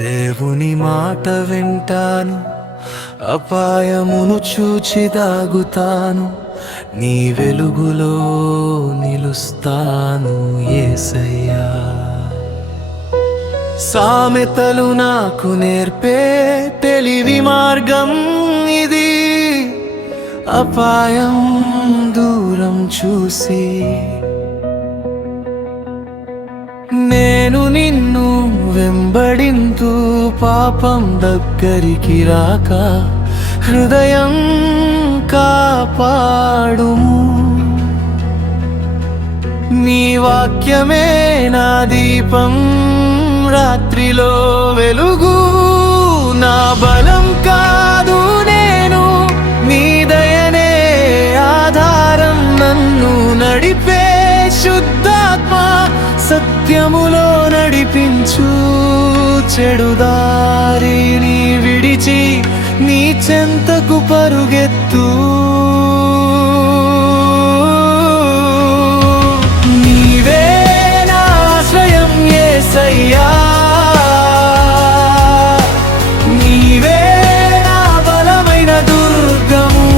దేవుని మాట వింటాను, అపాయమును చూచి దాగుతాను, నీ వెలుగులో నిలుస్తాను యేసయ్యా. సామెతలు నాకు నేర్పే తెలివి మార్గం ఇది, అపాయం దూరం చూసి నేను నిన్ను వెంబడింతూ పాపం దగ్గరికి రాక హృదయం కాపాడుము. నీ వాక్యమే నా దీపం, రాత్రిలో వెలుగు, నా బలం కాదు నేను, నీ దయనే ఆధారం, నన్ను నడిపే శుద్ధాత్మ సత్యములో నడిపించు. చెడుదారిని విడిచి నీ చెంతకు పరుగెత్తు. నీవే నా ఆశ్రయం యేసయ్యా, నీవే నా బలమైన దుర్గము.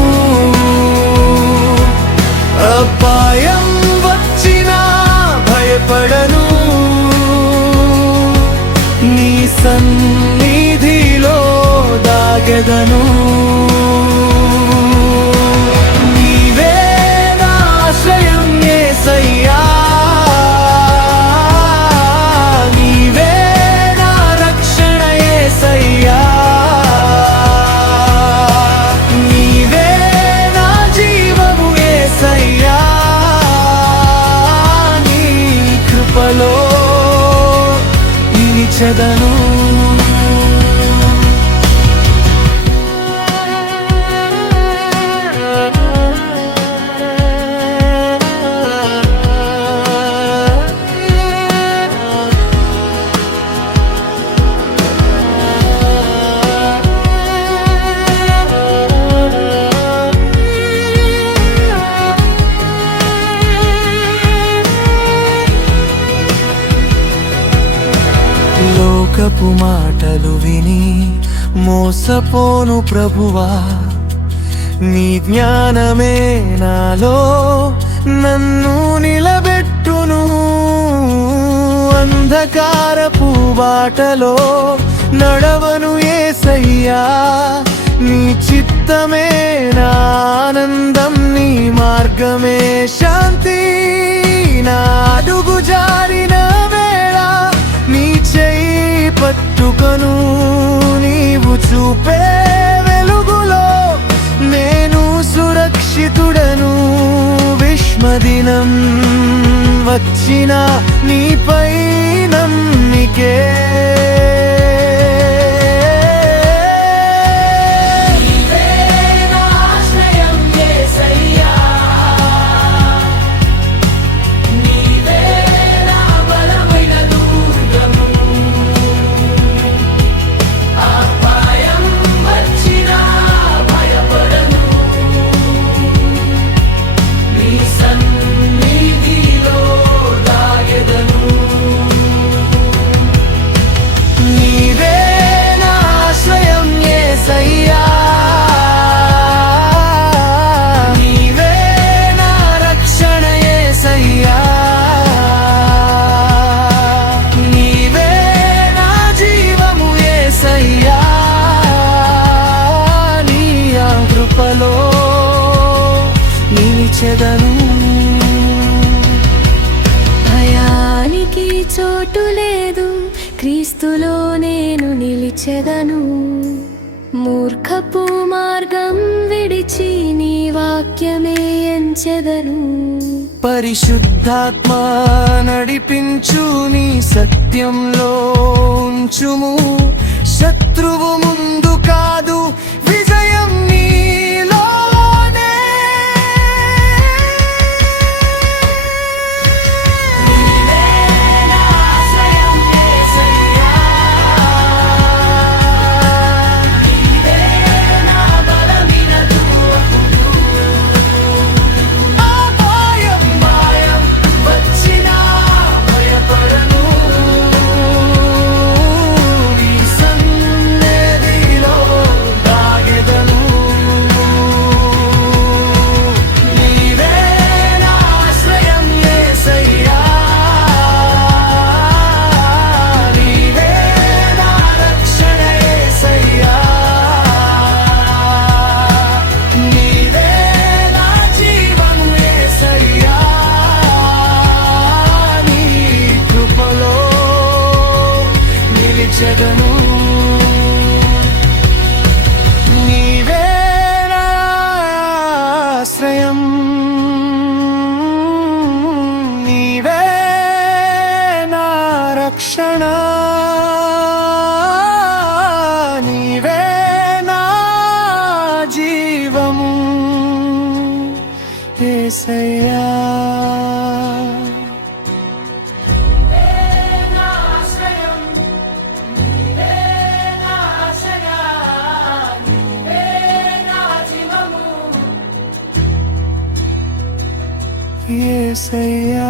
అపాయం వచ్చినా భయపడను, నీ సన్నిధిలో దాగెదను. నీవే నా ఆశ్రయం యేసయ్యా, నీవే నా రక్షణ యేసయ్యా, నీవే నా జీవము యేసయ్యా. నీ కృపలో నిలిచెదను. లోకపు మాటలు విని మోసపోను ప్రభువా, నీ జ్ఞానమే నాలో నన్ను నిలబెట్టును. అంధకారపు బాటలో నడవను యేసయ్యా, నీ చిత్తమే నా ఆనందం, నీ మార్గమే శాంతి. నా అడుగు జారిన వేళ నీ చెయ్యి పట్టుకొను, నీవు చూపే వెలుగులో నేను సురక్షితుడను. విశ్మదినం వచ్చిన నీపై నమ్మికే. భయానికి చోటు లేదు, క్రీస్తులో నేను నిలిచెదను. మూర్ఖపు మార్గం విడిచి నీ వాక్యమే ఎంచెదను. పరిశుద్ధాత్మ నడిపించు, నీ సత్యంలో ఉంచుము. శత్రువు ముందు కాదు, విజయం నీలోనే. నీవే నా ఆశ్రయం యేసయ్యా, నీవే నా బలమైన దుర్గము. అపాయం వచ్చినా భయపడను, నీ యేసయ్యా